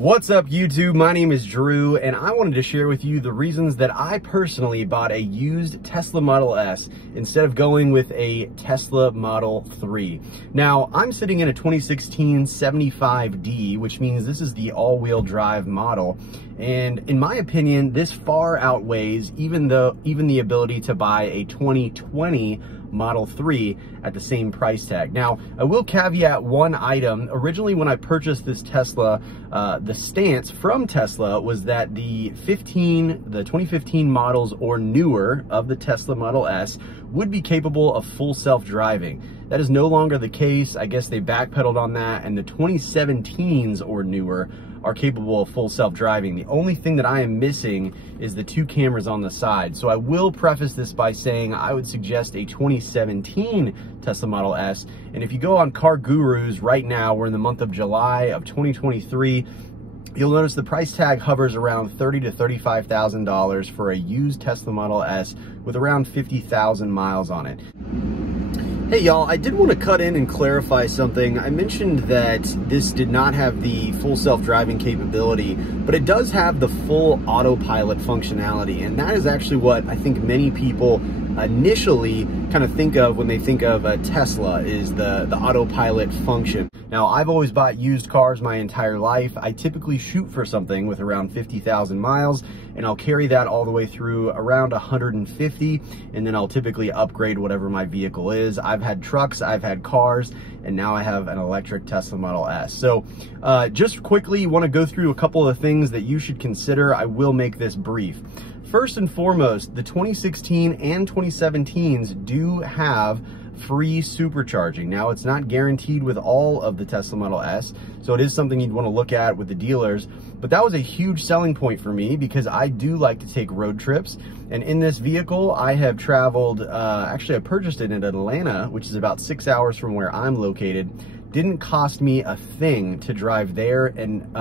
What's up YouTube? My name is Drew and I wanted to share with you the reasons that I personally bought a used Tesla Model S instead of going with a Tesla Model 3. Now I'm sitting in a 2016 75D, which means this is the all-wheel drive model, and in my opinion this far outweighs even the ability to buy a 2020 Model 3 at the same price tag. Now, I will caveat one item. Originally, when I purchased this Tesla, the stance from Tesla was that the 2015 models or newer of the Tesla Model S would be capable of full self-driving. That is no longer the case. I guess they backpedaled on that, and the 2017s or newer are capable of full self-driving. The only thing that I am missing is the 2 cameras on the side. So I will preface this by saying I would suggest a 2017 Tesla Model S. And if you go on Car Gurus right now, we're in the month of July of 2023, you'll notice the price tag hovers around $30,000 to $35,000 for a used Tesla Model S with around 50,000 miles on it. Hey y'all, I did want to cut in and clarify something. I mentioned that this did not have the full self-driving capability, but it does have the full autopilot functionality, and that is actually what I think many people initially kind of think of when they think of a Tesla, is the autopilot function. Now, I've always bought used cars my entire life. I typically shoot for something with around 50,000 miles, and I'll carry that all the way through around 150, and then I'll typically upgrade whatever my vehicle is. I've had trucks, I've had cars, and now I have an electric Tesla Model S. So just quickly, want to go through a couple of things that you should consider. I will make this brief. First and foremost, the 2016 and 2017s do have free supercharging. Now, it's not guaranteed with all of the Tesla Model S, so it is something you'd want to look at with the dealers, but that was a huge selling point for me because I do like to take road trips, and in this vehicle I have traveled, actually I purchased it in Atlanta, which is about 6 hours from where I'm located. Didn't cost me a thing to drive there and,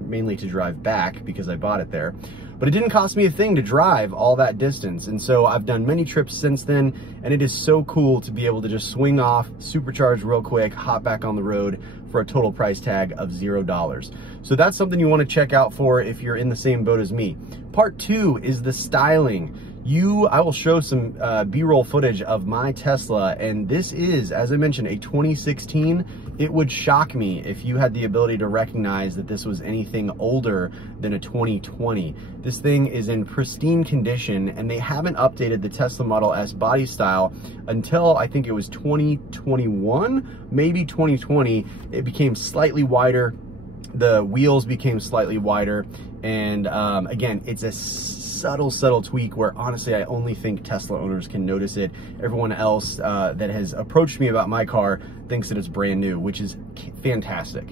mainly to drive back because I bought it there. But it didn't cost me a thing to drive all that distance. And so I've done many trips since then, and it is so cool to be able to just swing off, supercharge real quick, hop back on the road for a total price tag of $0. So that's something you want to check out for if you're in the same boat as me. Part 2 is the styling. I will show some B-roll footage of my Tesla, and this is, as I mentioned, a 2016. It would shock me if you had the ability to recognize that this was anything older than a 2020. This thing is in pristine condition, and they haven't updated the Tesla Model S body style until I think it was 2021, maybe 2020. It became slightly wider, the wheels became slightly wider, and again, it's a subtle tweak where honestly I only think Tesla owners can notice it. Everyone else that has approached me about my car thinks that it's brand new, which is fantastic.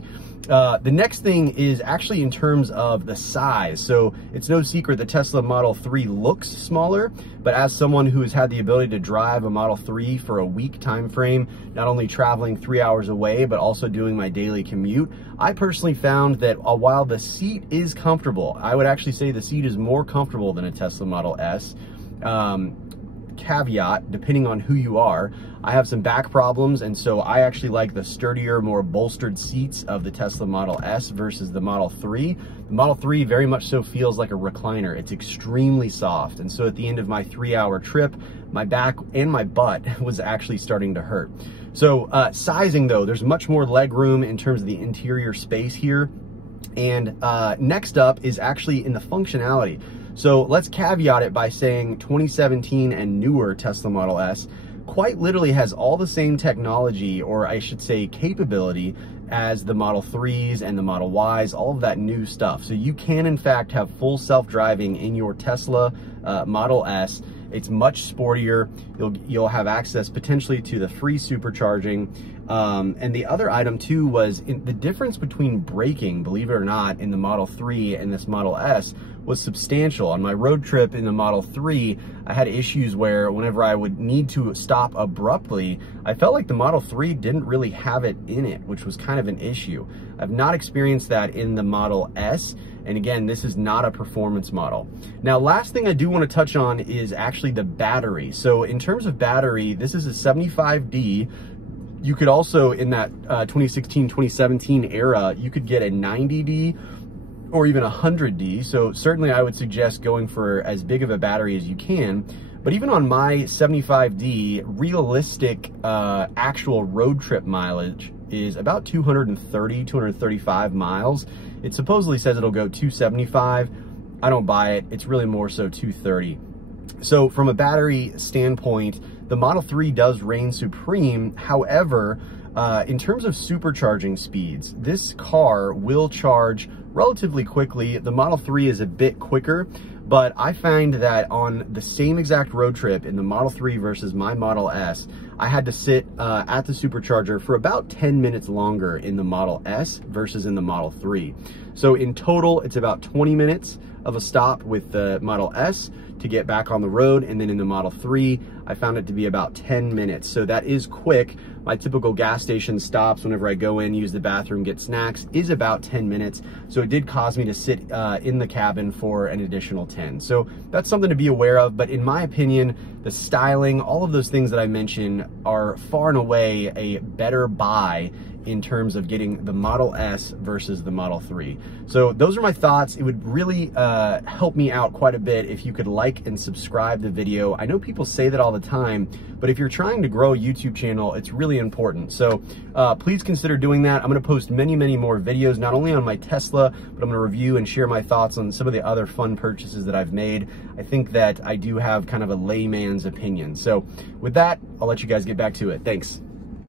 The next thing is actually in terms of the size. So it's no secret the Tesla Model 3 looks smaller, but as someone who has had the ability to drive a Model 3 for a week time frame, not only traveling 3 hours away, but also doing my daily commute, I personally found that while the seat is comfortable, I would actually say the seat is more comfortable than a Tesla Model S. Caveat, depending on who you are, I have some back problems, and so I actually like the sturdier, more bolstered seats of the Tesla Model S versus the Model 3. The Model 3 very much so feels like a recliner. It's extremely soft, and so at the end of my 3-hour trip, my back and my butt was actually starting to hurt. So sizing though, there's much more leg room in terms of the interior space here. And next up is actually in the functionality. So let's caveat it by saying 2017 and newer Tesla Model S quite literally has all the same technology, or I should say capability, as the Model 3s and the Model Ys, all of that new stuff. So you can in fact have full self-driving in your Tesla Model S. It's much sportier. You'll have access potentially to the free supercharging. And the other item too was the difference between braking, believe it or not, in the Model 3 and this Model S was substantial. On my road trip in the Model 3, I had issues where whenever I would need to stop abruptly, I felt like the Model 3 didn't really have it in it, which was kind of an issue. I've not experienced that in the Model S. And again, this is not a performance model. Now, last thing I do want to touch on is actually the battery. So in terms of battery, this is a 75D. You could also, in that 2016, 2017 era, you could get a 90D. or even 100D. So certainly I would suggest going for as big of a battery as you can. But even on my 75D, realistic actual road trip mileage is about 230, 235 miles. It supposedly says it'll go 275. I don't buy it. It's really more so 230. So from a battery standpoint, the Model 3 does reign supreme. However, in terms of supercharging speeds, this car will charge relatively quickly. The Model 3 is a bit quicker, but I find that on the same exact road trip in the Model 3 versus my Model S, I had to sit at the supercharger for about 10 minutes longer in the Model S versus in the Model 3. So in total, it's about 20 minutes of a stop with the Model S to get back on the road, and then in the Model 3, I found it to be about 10 minutes. So that is quick. My typical gas station stops whenever I go in, use the bathroom, get snacks, is about 10 minutes. So it did cause me to sit in the cabin for an additional 10. So that's something to be aware of. But in my opinion, the styling, all of those things that I mentioned are far and away a better buy in terms of getting the Model S versus the Model 3. So those are my thoughts. It would really help me out quite a bit if you could like and subscribe the video. I know people say that all the time, but if you're trying to grow a YouTube channel, it's really important. So please consider doing that. I'm gonna post many, many more videos, not only on my Tesla, but I'm gonna review and share my thoughts on some of the other fun purchases that I've made. I think that I do have kind of a layman's opinion. So with that, I'll let you guys get back to it. Thanks.